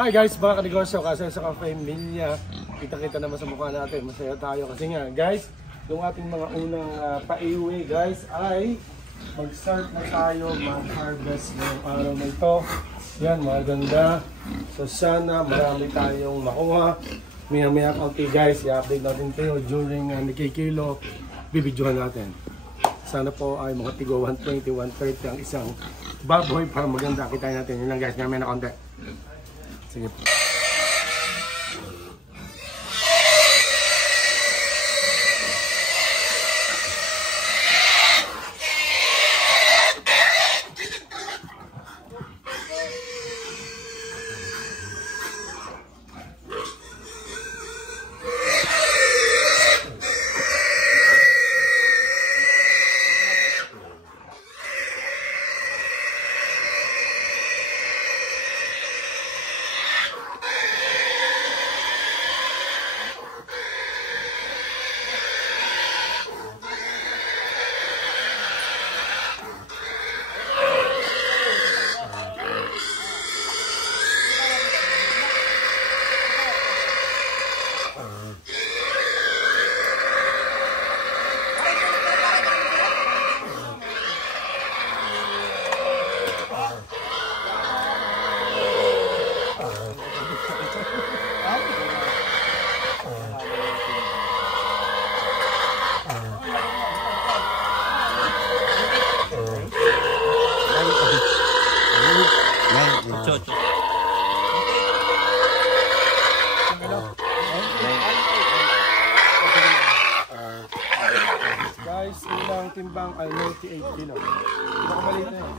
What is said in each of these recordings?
Hi guys, mga kanegosyo, kasi sa pamilya, kita-kita naman sa mukha natin, masaya tayo kasi nga guys, yung ating mga unang paiwi guys ay mag-start na tayo mag-harvest ngayong araw na ito. Yan, maganda. So sana marami tayong makuha. Maya-maya kaunti guys, i-update natin kayo during nakikilo, bibidyohan natin. Sana po ay mga tigo 120, 130 ang isang baboy para maganda. Kitain natin. Yun lang guys, maya-maya na kaunti. Sige po. Guys, ilang timbang ay 98 kilo. Baka maliit na yun.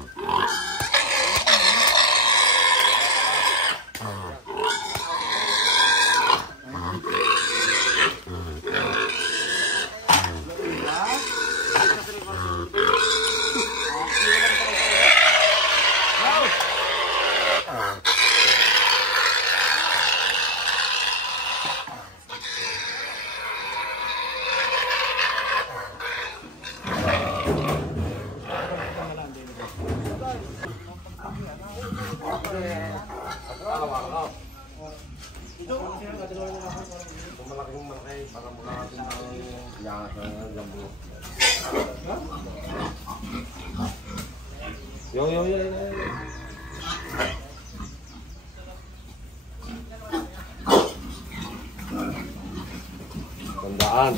Yo. Tandaan.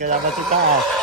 kailangan sa taas.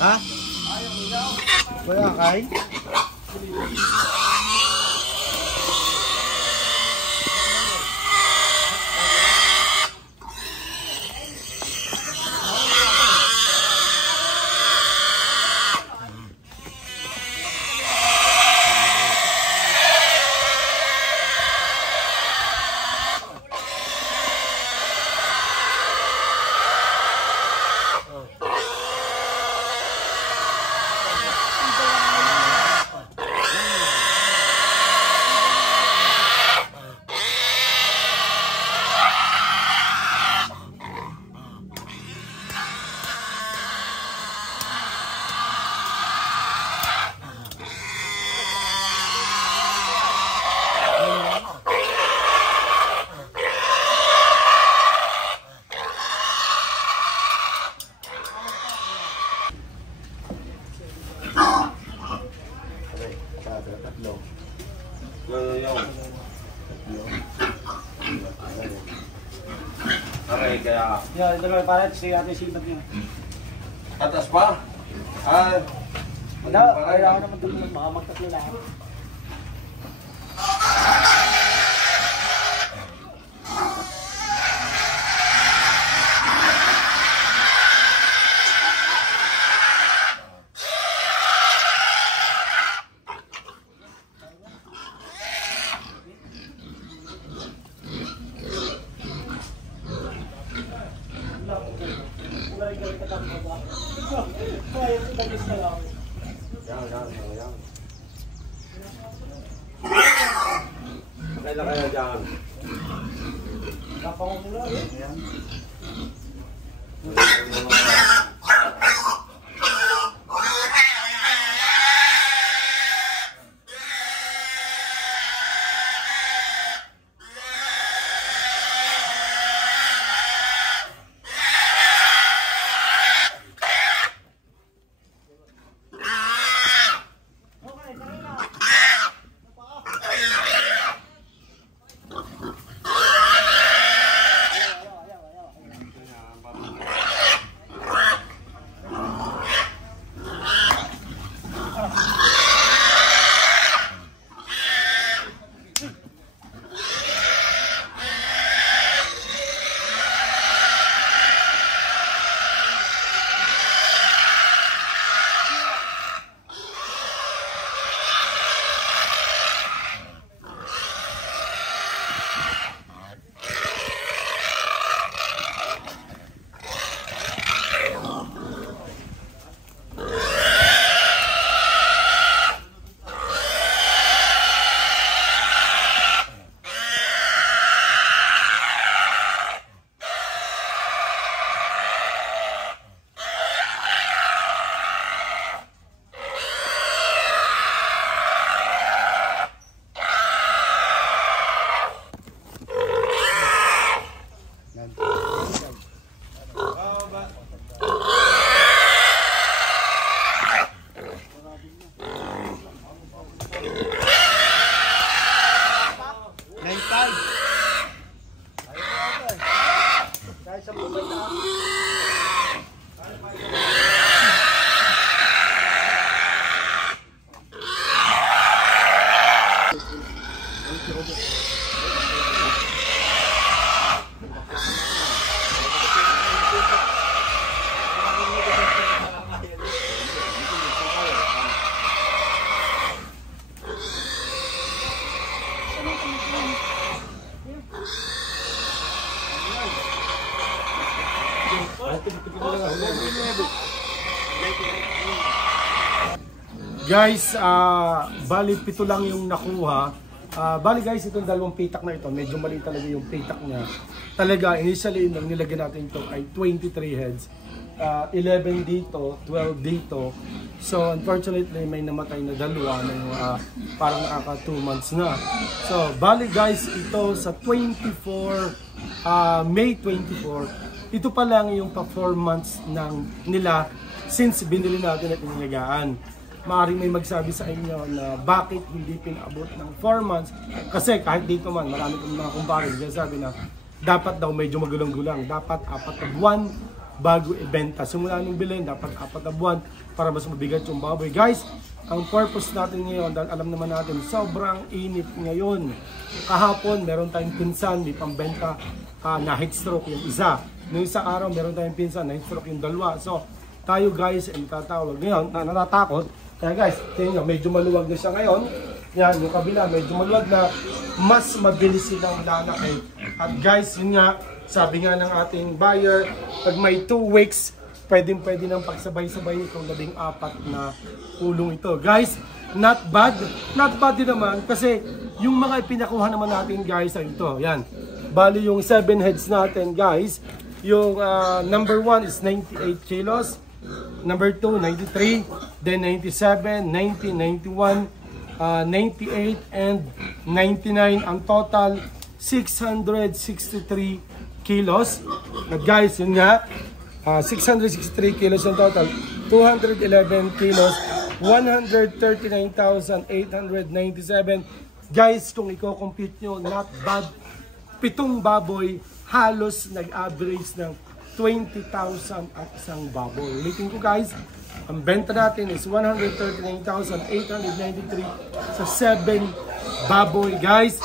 Ha? Wala kay? Tatlo. Aray, kaya... Yeah, ito na para si ate sibat niya. Tatas pa? Ah, Wala, kaya naman dito baka magtatlo lahat. kailan kaya dyan? Napangumula eh. Guys, bali 7 lang yung nakuha. Bali guys, itong dalawang pitak na ito, medyo mali talaga yung pitak niya. Talaga, initially, nang nilagyan natin ito ay 23 heads. 11 dito, 12 dito. So, unfortunately, may namatay na dalawa na parang nakaka 2 months na. So, bali guys, ito sa 24, May 24, ito pa lang yung performance nila since binili natin at inilagaan. Maaaring may magsabi sa inyo na bakit hindi pinaabot ng 4 months. Kasi kahit dito man, marami kong mga kumpare, sabi na dapat daw medyo magulang-gulang. Dapat 4 na buwan bago ibenta. Simula nung bilhin, dapat 4 na buwan para mas mabigat yung baboy. Guys, ang purpose natin ngayon, dahil alam naman natin, sobrang init ngayon. Kahapon, meron tayong pinsan, may pambenta na heat stroke yung isa. Noong isang araw, meron tayong pinsan na heat stroke yung dalawa. So, tayo guys, ay tatawag ngayon, natatakot. Kaya guys, tingnan nyo, medyo maluwag na siya ngayon. Yan, yung kabila, medyo maluwag na. Mas mabilis silang lalaki. At guys, yun nga, sabi nga ng ating buyer, pag may 2 weeks, pwede nang pagsabay-sabay itong 14 na ulong ito. Guys, not bad. Not bad din naman kasi yung mga ipinakuha naman natin guys ay ito. Yan. Bali yung 7 heads natin guys, yung number 1 is 98 kilos. Number 2, 93, then 97, 90, 91, 98, and 99. Ang total, 663 kilos. At guys, yun nga, 663 kilos yung total. 211 kilos, 139,897. Guys, kung i-compute nyo, not bad. 7 baboy, halos nag-average ng 20,000 at isang baboy. Ulitin ko guys, ang benta natin is 139,893 sa 7 baboy guys.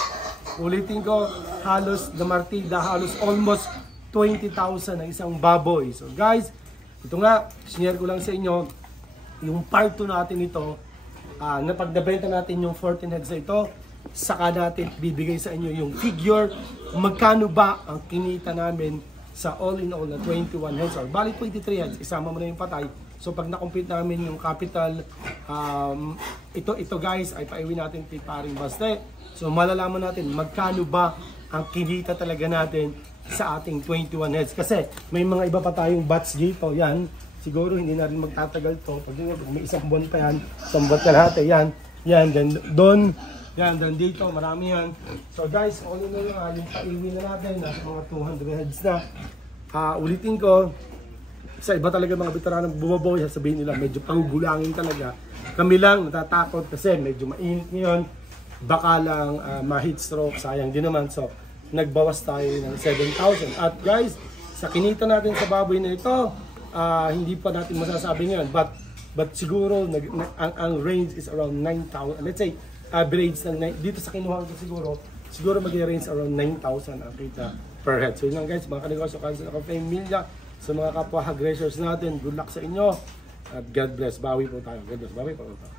Ulitin ko, halos damartida, halos almost 20,000 na isang baboy. So guys, ito nga, share ko lang sa inyo, yung part 2 natin ito, na pag nabenta natin yung 14 heads na ito, saka natin bibigay sa inyo yung figure, magkano ba ang kinita namin sa all-in-all na 21 heads or bali 23 heads, isama mo na yung patay. So pag na-complete namin yung capital, ito guys ay paiwi natin kay paring Baste. So malalaman natin magkano ba ang kinita talaga natin sa ating 21 heads. Kasi may mga iba pa tayong batch dito, yan. Siguro hindi na rin magtatagal to. Pag may isang buwan pa yan, isang buwan kalahati, yan. Yan, then doon, yan, then dito, marami yan. So guys, all in all yung paiwi na natin, nasa mga 200 heads na. Ulitin ko, sa iba talaga mga veteranong bumaboy, sasabihin nila medyo panggulangin talaga. Kami lang natatakot kasi medyo mainit ngayon. Baka lang ma-heat stroke, sayang din naman. So, nagbawas tayo ng 7,000. At guys, sa kinita natin sa baboy na ito, hindi pa natin masasabi ngayon. But siguro, ang range is around 9,000. Let's say, average na dito sa kinuha ko siguro mag-range around 9,000 ang kita per head. So yun lang guys, mga kanegosyo, kansa na pamilya, sa mga kapwa hog racers natin, good luck sa inyo at God bless. Bawi po tayo. God bless. Bawi po tayo.